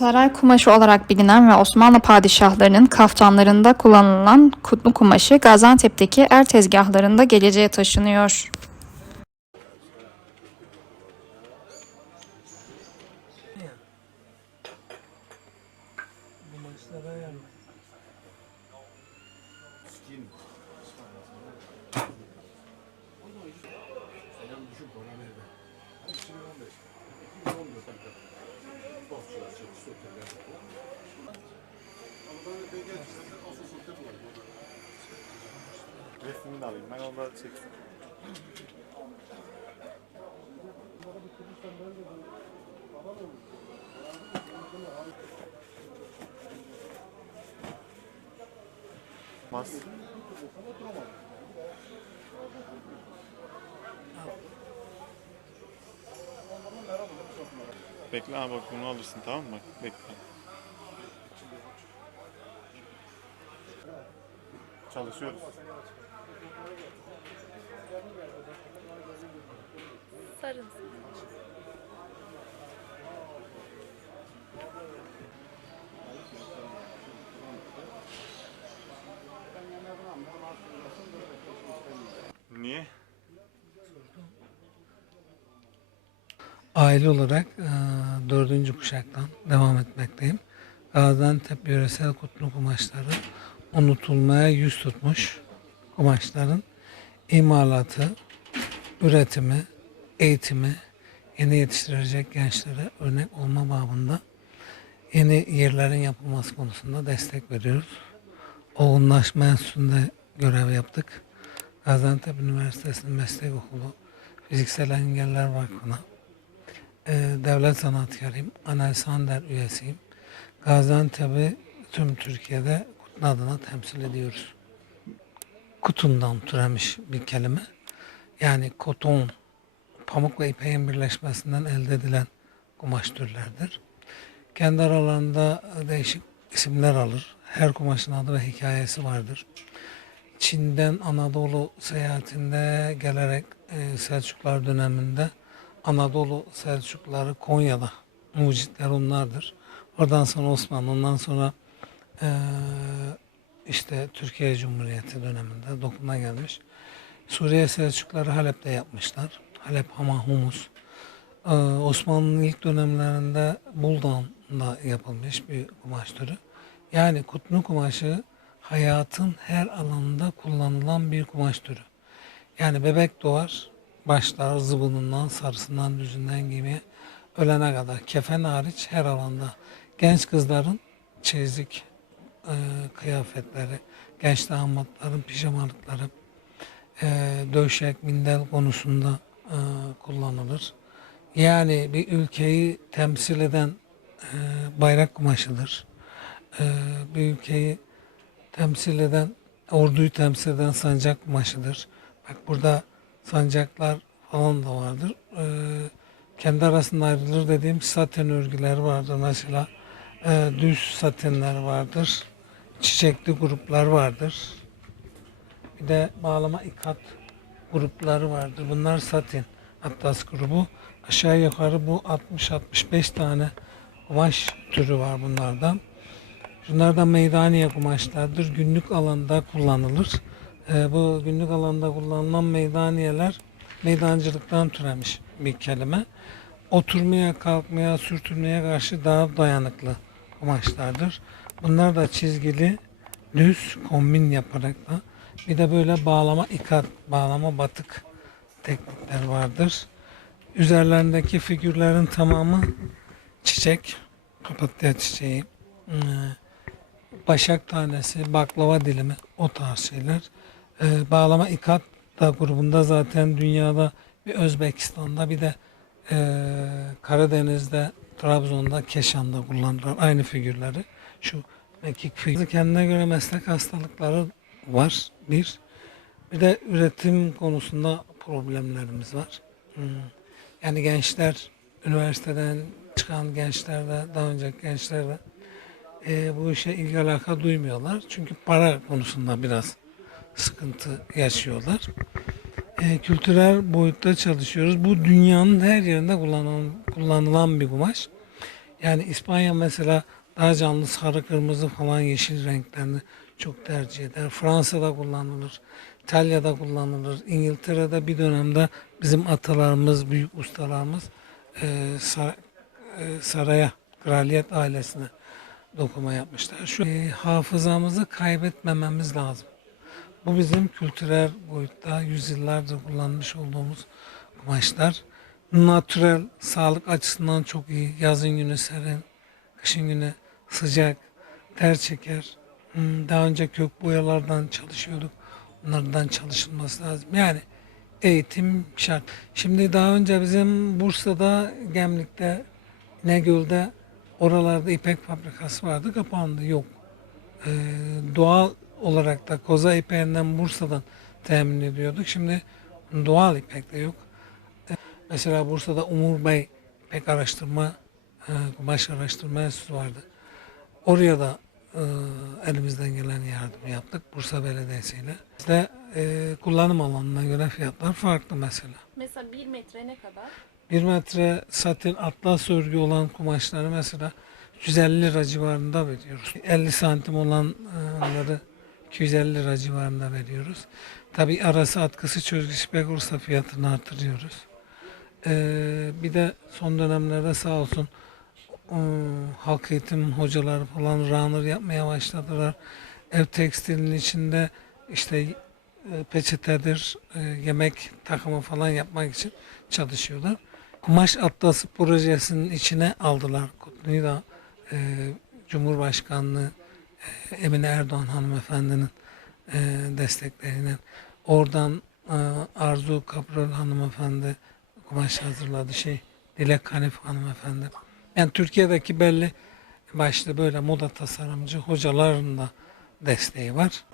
Saray kumaşı olarak bilinen ve Osmanlı padişahlarının kaftanlarında kullanılan kutlu kumaşı Gaziantep'teki er tezgahlarında geleceğe taşınıyor. Alayım. Ben onda çeksin. Mas. Bekle abi bak bunu alırsın tamam mı? Bekle. Çalışıyoruz. Sarın. Niye? Aile olarak e, dördüncü kuşaktan devam etmekteyim. Gaziantep yöresel kutlu kumaşları unutulmaya yüz tutmuş kumaşların imalatı, üretimi, eğitimi, yeni yetiştirecek gençlere örnek olma babında yeni yerlerin yapılması konusunda destek veriyoruz. Olgunlaşma Enstitüsü'nde görev yaptık. Gaziantep Üniversitesi'nin Meslek Okulu Fiziksel Engeller Vakfı'na e, devlet sanatkarıyım. Anel Sander üyesiyim. Gaziantep'i tüm Türkiye'de Kutun adına temsil ediyoruz. Kutundan türemiş bir kelime. Yani koton, pamuk ve ipeğin birleşmesinden elde edilen kumaş türlerdir. Kendi aralarında değişik isimler alır. Her kumaşın adı ve hikayesi vardır. Çin'den Anadolu seyahatinde gelerek e, Selçuklar döneminde Anadolu Selçukluları Konya'da mucitler onlardır. Oradan sonra Osmanlı, ondan sonra eee, işte Türkiye Cumhuriyeti döneminde dokuna gelmiş. Suriye Selçukluları Halep'te yapmışlar. Halep, Hama, Humus. Eee, Osmanlı'nın ilk dönemlerinde Buldan'da yapılmış bir kumaş türü. Yani kutlu kumaşı hayatın her alanında kullanılan bir kumaş türü. Yani bebek doğar, başlar zıbınından, sarısından, düzünden giymeye ölene kadar. Kefen hariç her alanda. Genç kızların çeyizik e, kıyafetleri, genç damatların pijamalıkları, e, döşek, mindel konusunda e, kullanılır. Yani bir ülkeyi temsil eden e, bayrak kumaşıdır. E, bir ülkeyi temsil eden, orduyu temsil eden sancak kumaşıdır. Bak burada sancaklar falan da vardır. Kendi arasında ayrılır dediğim saten örgüleri vardır mesela. Düz satenler vardır. Çiçekli gruplar vardır. Bir de bağlama ikat grupları vardır. Bunlar satin atlas grubu. Aşağı yukarı bu 60-65 tane kumaş türü var bunlardan. Şunlardan meydaniye kumaşlardır. Günlük alanda kullanılır. Ee, bu günlük alanda kullanılan meydaniyeler meydancılıktan türemiş bir kelime. Oturmaya, kalkmaya, sürtünmeye karşı daha dayanıklı kumaşlardır. Bunlar da çizgili, düz, kombin yaparak da bir de böyle bağlama ikat, bağlama batık teknikler vardır. Üzerlerindeki figürlerin tamamı çiçek, papatya çiçeği, ee, başak tanesi, baklava dilimi o tarz şeyler. Ee, bağlama ikat da grubunda zaten dünyada bir Özbekistan'da bir de e, Karadeniz'de Trabzon'da Keşan'da kullanırlar aynı figürleri. Şu mekik figürü. Kendine göre meslek hastalıkları var bir. Bir de üretim konusunda problemlerimiz var. Hmm. Yani gençler üniversiteden çıkan gençler de daha önceki gençler de e, bu işe ilgi alaka duymuyorlar. Çünkü para konusunda biraz sıkıntı yaşıyorlar. E, kültürel boyutta çalışıyoruz. Bu dünyanın her yerinde kullanılan, kullanılan bir kumaş. Yani İspanya mesela daha canlı sarı, kırmızı falan yeşil renklerini çok tercih eder. Fransa'da kullanılır. İtalya'da kullanılır. İngiltere'de bir dönemde bizim atalarımız, büyük ustalarımız e, sa- e, saraya, kraliyet ailesine dokuma yapmışlar. Şu e, hafızamızı kaybetmememiz lazım. Bu bizim kültürel boyutta yüzyıllardır kullanmış olduğumuz kumaşlar. Natürel, sağlık açısından çok iyi. Yazın günü serin, kışın günü sıcak, ter çeker. Hmm, Daha önce kök boyalardan çalışıyorduk. Onlardan çalışılması lazım. Yani eğitim şart. Şimdi daha önce bizim Bursa'da, Gemlik'te, İnegöl'de oralarda ipek fabrikası vardı. Kapandı. Yok. Ee, doğal olarak da koza ipeğinden Bursa'dan temin ediyorduk. Şimdi doğal ipek de yok. Ee, Mesela Bursa'da Umur Bey İpek Araştırma, e, kumaş araştırma enstitüsü vardı. Oraya da elimizden gelen yardım yaptık Bursa Belediyesi ile. İşte e, kullanım alanına göre fiyatlar farklı mesela. Mesela 1 metre ne kadar? 1 metre satin atlas örgü olan kumaşları mesela 150 lira civarında veriyoruz. 50 santim olanları 250 lira civarında veriyoruz. Tabi arası atkısı çözgüsü pek olursa fiyatını artırıyoruz. Ee, bir de son dönemlerde sağ olsun ıı, halk eğitim hocaları falan runner yapmaya başladılar. Ev tekstilinin içinde işte e, peçetedir, e, yemek takımı falan yapmak için çalışıyorlar. Kumaş Atlası projesinin içine aldılar. Kutlu'yu da e, Cumhurbaşkanlığı e, Emine Erdoğan hanımefendinin e, destekleriyle. Oradan e, Arzu Kaprol hanımefendi kumaş hazırladı. Şey, Dilek Hanif hanımefendi. Yani Türkiye'deki belli başlı böyle moda tasarımcı hocaların da desteği var.